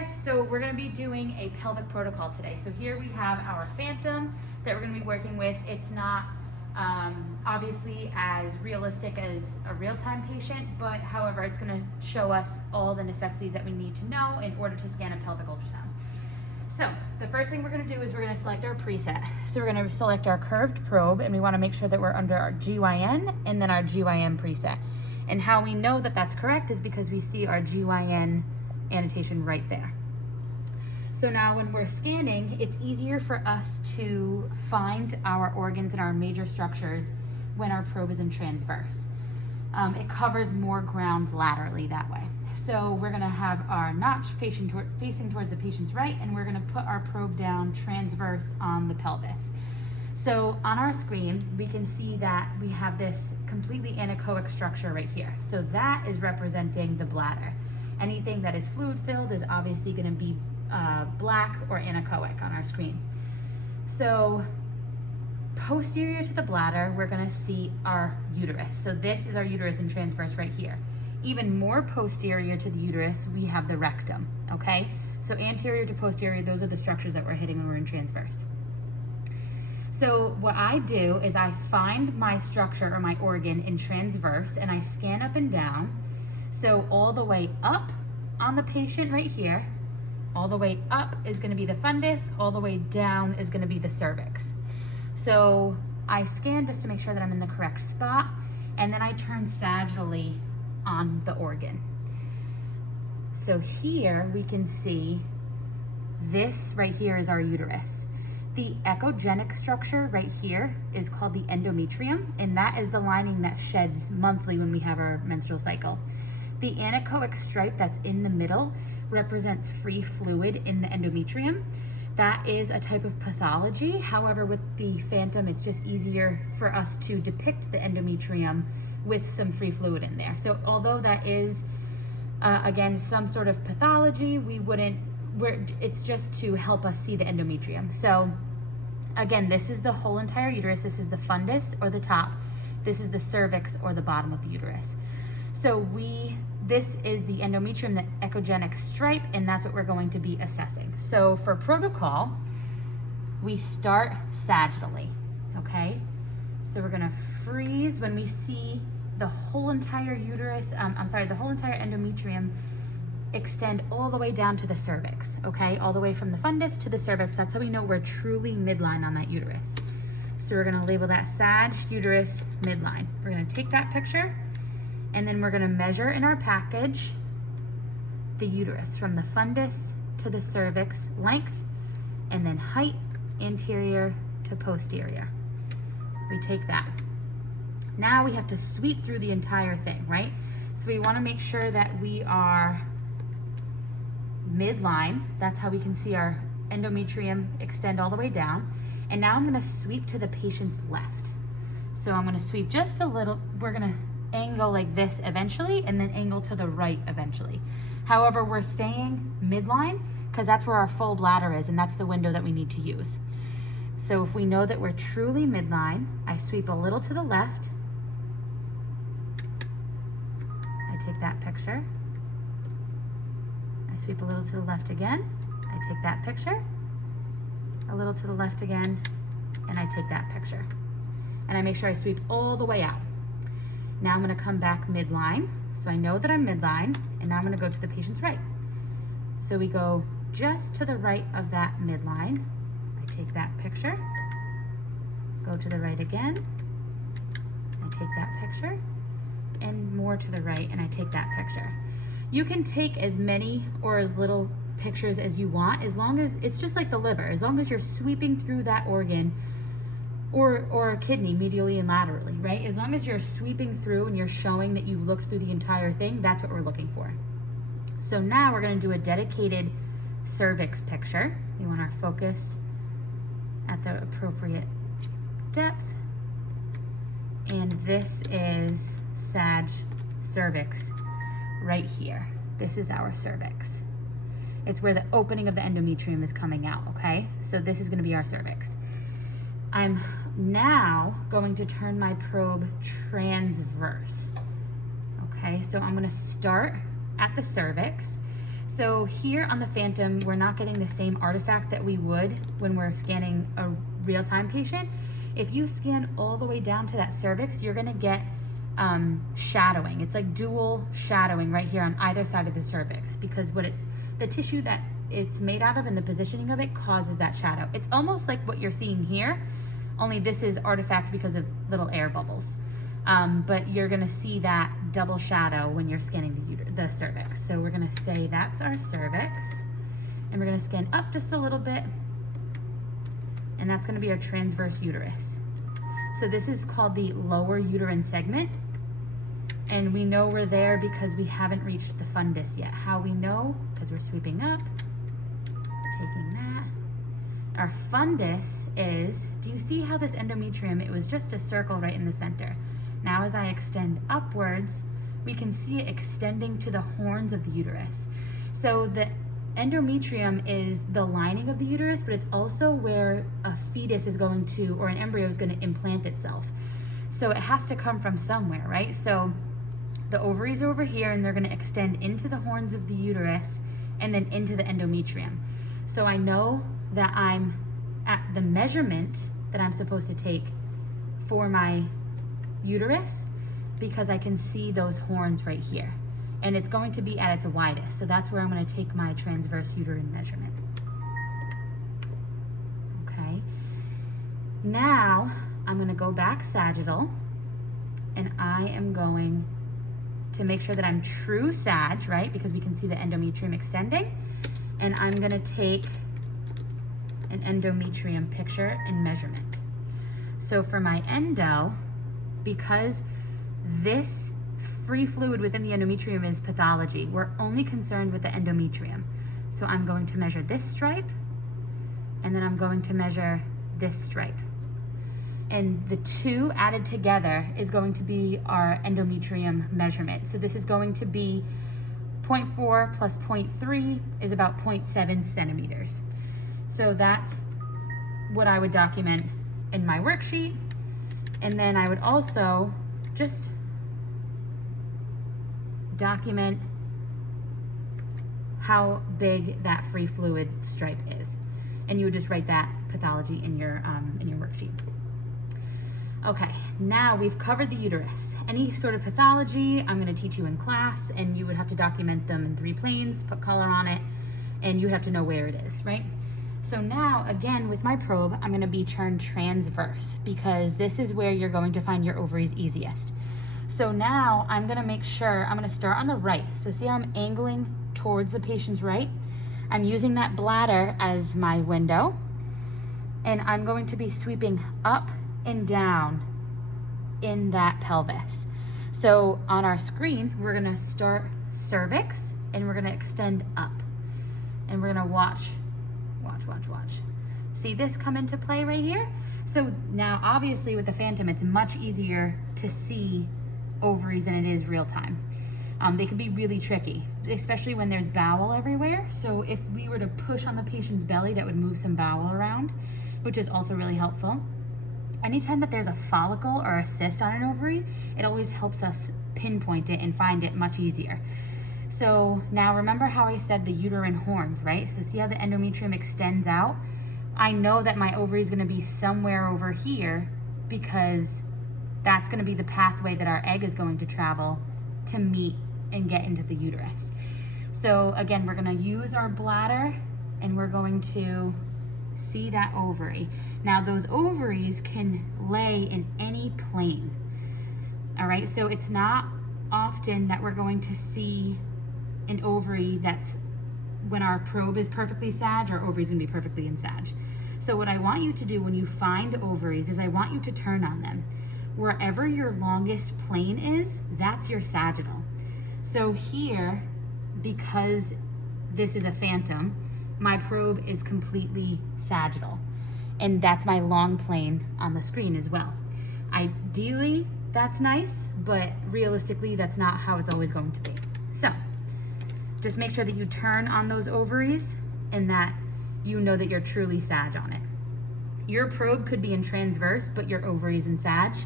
guys, so we're going to be doing a pelvic protocol today. So here we have our phantom that we're going to be working with. It's not obviously as realistic as a real-time patient, but however, it's going to show us all the necessities that we need to know in order to scan a pelvic ultrasound. So the first thing we're going to do is we're going to select our preset. So we're going to select our curved probe, and we want to make sure that we're under our GYN and then our GYN preset. And how we know that that's correct is because we see our GYN annotation right there. So now when we're scanning, it's easier for us to find our organs and our major structures when our probe is in transverse. It covers more ground laterally that way. So we're gonna have our notch facing towards the patient's right, and we're gonna put our probe down transverse on the pelvis. So on our screen, we can see that we have this completely anechoic structure right here. So that is representing the bladder. Anything that is fluid-filled is obviously gonna be black or anechoic on our screen. So posterior to the bladder, we're gonna see our uterus. So this is our uterus in transverse right here. Even more posterior to the uterus, we have the rectum, okay? So anterior to posterior, those are the structures that we're hitting when we're in transverse. So what I do is I find my structure or my organ in transverse and I scan up and down. So all the way up on the patient right here, all the way up is gonna be the fundus, all the way down is gonna be the cervix. So I scan just to make sure that I'm in the correct spot, and then I turn sagittally on the organ. So here we can see this right here is our uterus. The echogenic structure right here is called the endometrium, and that is the lining that sheds monthly when we have our menstrual cycle. The anechoic stripe that's in the middle represents free fluid in the endometrium. That is a type of pathology. However, with the phantom, it's just easier for us to depict the endometrium with some free fluid in there. So although that is, again, some sort of pathology, it's just to help us see the endometrium. So again, this is the whole entire uterus. This is the fundus or the top. This is the cervix or the bottom of the uterus. So this is the endometrium, the echogenic stripe, and that's what we're going to be assessing. So for protocol, we start sagittally, okay? So we're gonna freeze when we see the whole entire uterus, the whole entire endometrium extend all the way down to the cervix, okay? All the way from the fundus to the cervix. That's how we know we're truly midline on that uterus. So we're gonna label that sag uterus midline. We're gonna take that picture, and then we're gonna measure in our package the uterus from the fundus to the cervix length, and then height, anterior to posterior. We take that. Now we have to sweep through the entire thing, right? So we wanna make sure that we are midline. That's how we can see our endometrium extend all the way down. And now I'm gonna sweep to the patient's left. So I'm gonna sweep just a little. We're gonna angle like this eventually, and then angle to the right eventually. However, we're staying midline because that's where our full bladder is, and that's the window that we need to use. So if we know that we're truly midline, I sweep a little to the left. I take that picture. I sweep a little to the left again. I take that picture. A little to the left again, and I take that picture. And I make sure I sweep all the way out. Now I'm gonna come back midline. So I know that I'm midline, and now I'm gonna go to the patient's right. So we go just to the right of that midline. I take that picture, go to the right again. I take that picture, and more to the right, and I take that picture. You can take as many or as little pictures as you want, as long as it's just like the liver, as long as you're sweeping through that organ or a kidney medially and laterally, right? As long as you're sweeping through and you're showing that you've looked through the entire thing, that's what we're looking for. So now we're gonna do a dedicated cervix picture. We want our focus at the appropriate depth. And this is sag cervix right here. This is our cervix. It's where the opening of the endometrium is coming out, okay? So this is gonna be our cervix. I'm now going to turn my probe transverse. Okay, so I'm gonna start at the cervix. So here on the Phantom, we're not getting the same artifact that we would when we're scanning a real-time patient. If you scan all the way down to that cervix, you're gonna get shadowing. It's like dual shadowing right here on either side of the cervix, because the tissue that it's made out of and the positioning of it causes that shadow. It's almost like what you're seeing here, only this is artifact because of little air bubbles. But you're gonna see that double shadow when you're scanning the cervix. So we're gonna say that's our cervix, and we're gonna scan up just a little bit, and that's gonna be our transverse uterus. So this is called the lower uterine segment, and we know we're there because we haven't reached the fundus yet. How we know? Because we're sweeping up, taking that. Our fundus is, do you see how this endometrium, it was just a circle right in the center. Now as I extend upwards, we can see it extending to the horns of the uterus. So the endometrium is the lining of the uterus, but it's also where a fetus is going to, or an embryo is going to implant itself. So it has to come from somewhere, right? So the ovaries are over here, and they're going to extend into the horns of the uterus and then into the endometrium. So I know that I'm at the measurement that I'm supposed to take for my uterus because I can see those horns right here, and it's going to be at its widest. So that's where I'm going to take my transverse uterine measurement. Okay. Now I'm going to go back sagittal, and I am going to make sure that I'm true sag, right? Because we can see the endometrium extending, and I'm going to take an endometrium picture and measurement. So for my endo, because this free fluid within the endometrium is pathology, we're only concerned with the endometrium. So I'm going to measure this stripe, and then I'm going to measure this stripe. And the two added together is going to be our endometrium measurement. So this is going to be 0.4 plus 0.3 is about 0.7 centimeters. So that's what I would document in my worksheet. And then I would also just document how big that free fluid stripe is. And you would just write that pathology in your worksheet. Okay, now we've covered the uterus. Any sort of pathology I'm gonna teach you in class, and you would have to document them in 3 planes, put color on it, and you would have to know where it is, right? So now, again, with my probe, I'm gonna be turned transverse because this is where you're going to find your ovaries easiest. So now I'm gonna make sure, I'm gonna start on the right. So see how I'm angling towards the patient's right? I'm using that bladder as my window, and I'm going to be sweeping up and down in that pelvis. So on our screen, we're gonna start cervix, and we're gonna extend up. And we're gonna watch. See this come into play right here? So now obviously with the Phantom, it's much easier to see ovaries than it is real time. They can be really tricky, especially when there's bowel everywhere. So if we were to push on the patient's belly, that would move some bowel around, which is also really helpful. Anytime that there's a follicle or a cyst on an ovary, it always helps us pinpoint it and find it much easier. So now remember how I said the uterine horns, right? So see how the endometrium extends out? I know that my ovary is gonna be somewhere over here because that's gonna be the pathway that our egg is going to travel to meet and get into the uterus. So again, we're gonna use our bladder, and we're going to see that ovary. Now those ovaries can lay in any plane. All right, so it's not often that we're going to see an ovary that's, when our probe is perfectly sag, our ovary's gonna be perfectly in sag. So what I want you to do when you find ovaries is I want you to turn on them. Wherever your longest plane is, that's your sagittal. So here, because this is a Phantom, my probe is completely sagittal, and that's my long plane on the screen as well. Ideally, that's nice, but realistically, that's not how it's always going to be. So just make sure that you turn on those ovaries and that you know that you're truly sag on it. Your probe could be in transverse, but your ovaries in sag.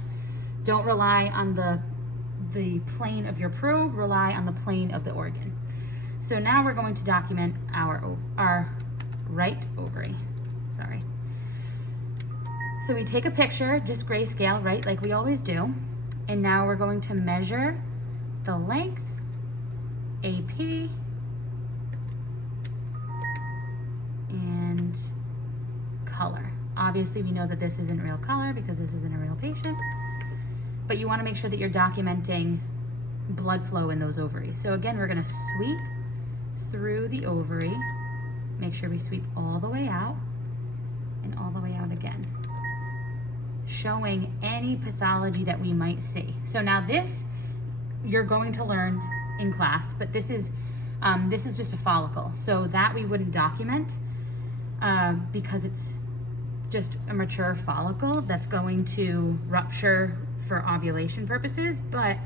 Don't rely on the plane of your probe, rely on the plane of the organ. So now we're going to document our right ovary, sorry. So we take a picture, just grayscale, right, like we always do. And now we're going to measure the length, AP, and color. Obviously, we know that this isn't real color because this isn't a real patient, but you want to make sure that you're documenting blood flow in those ovaries. So again, we're going to sweep through the ovary, make sure we sweep all the way out and all the way out again, showing any pathology that we might see. So now this you're going to learn in class, but this is just a follicle, so that we wouldn't document because it's just a mature follicle that's going to rupture for ovulation purposes. But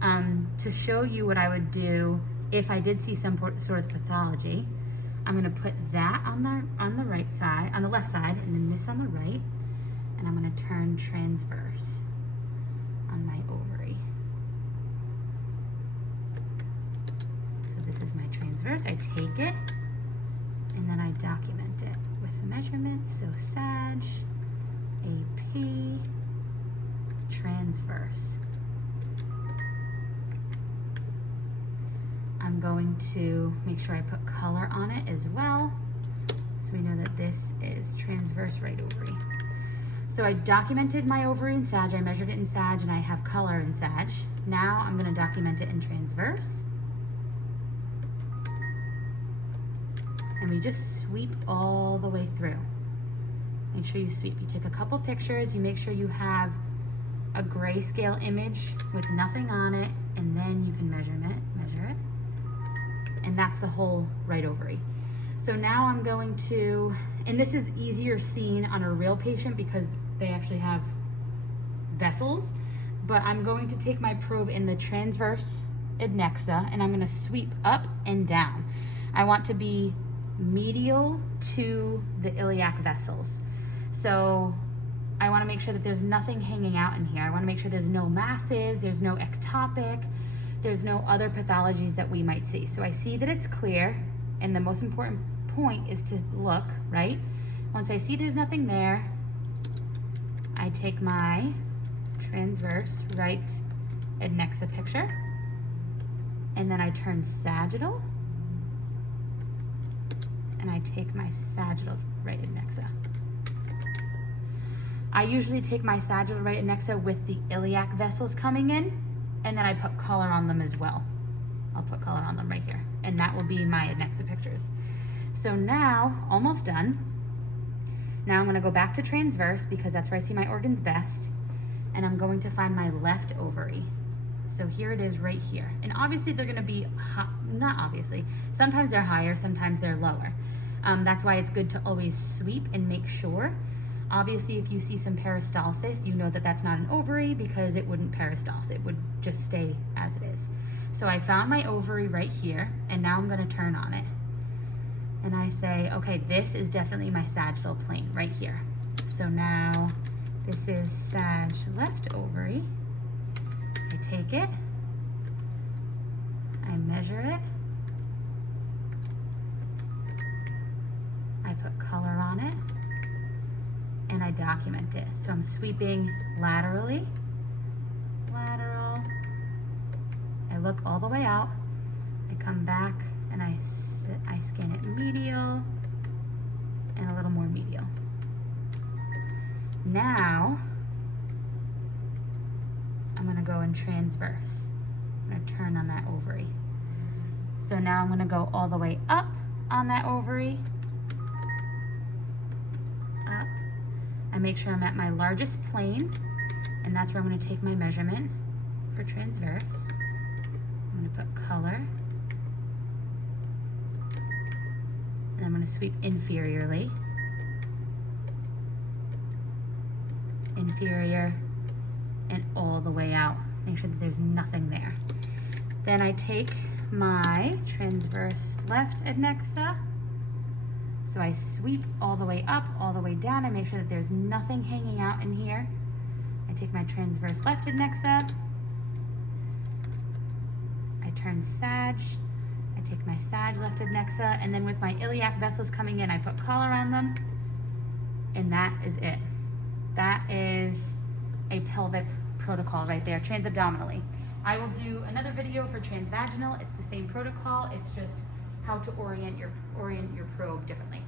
to show you what I would do if I did see some sort of pathology, I'm going to put that on the right side, on the left side, and then this on the right, and I'm going to turn transverse on my ovary. So this is my transverse. I take it and then I document it with measurements. So Sag, AP, transverse. I'm going to make sure I put color on it as well, so we know that this is transverse right ovary. So I documented my ovary in Sag, I measured it in Sag, and I have color in Sag. Now I'm going to document it in transverse. And we just sweep all the way through. Make sure you sweep. You take a couple pictures, you make sure you have a grayscale image with nothing on it, and then you can measure it. And that's the whole right ovary. So now I'm going to, and this is easier seen on a real patient because they actually have vessels, but I'm going to take my probe in the transverse adnexa and I'm going to sweep up and down. I want to be medial to the iliac vessels. So I want to make sure that there's nothing hanging out in here. I want to make sure there's no masses, there's no ectopic, there's no other pathologies that we might see. So I see that it's clear, and the most important point is to look, right? Once I see there's nothing there, I take my transverse right adnexa picture, and then I turn sagittal, and I take my sagittal right adnexa. I usually take my sagittal right adnexa with the iliac vessels coming in, and then I put color on them as well. I'll put color on them right here, and that will be my adnexa pictures. So now, almost done. Now I'm gonna go back to transverse because that's where I see my organs best, and I'm going to find my left ovary. So here it is right here. And obviously they're gonna be, not obviously, sometimes they're higher, sometimes they're lower. That's why it's good to always sweep and make sure. Obviously, if you see some peristalsis, you know that that's not an ovary because it wouldn't peristalse. It would just stay as it is. So I found my ovary right here, and now I'm going to turn on it. And I say, okay, this is definitely my sagittal plane right here. So now this is Sag left ovary. I take it, I measure it, I put color on it, and I document it. So I'm sweeping laterally, lateral, I look all the way out, I come back and I scan it medial and a little more medial. Now, I'm gonna go in transverse. I'm gonna turn on that ovary. So now I'm gonna go all the way up on that ovary, up. I make sure I'm at my largest plane, and that's where I'm gonna take my measurement for transverse. I'm gonna put color, and I'm gonna sweep inferiorly, inferior, and all the way out. Make sure that there's nothing there. Then I take my transverse left adnexa. So I sweep all the way up, all the way down. I make sure that there's nothing hanging out in here. I take my transverse left adnexa. I turn Sag. I I take my sag left adnexa, and then with my iliac vessels coming in, I put collar on them, and that is it. That is a pelvic protocol right there, transabdominally. I will do another video for transvaginal. It's the same protocol. It's just how to orient your probe differently.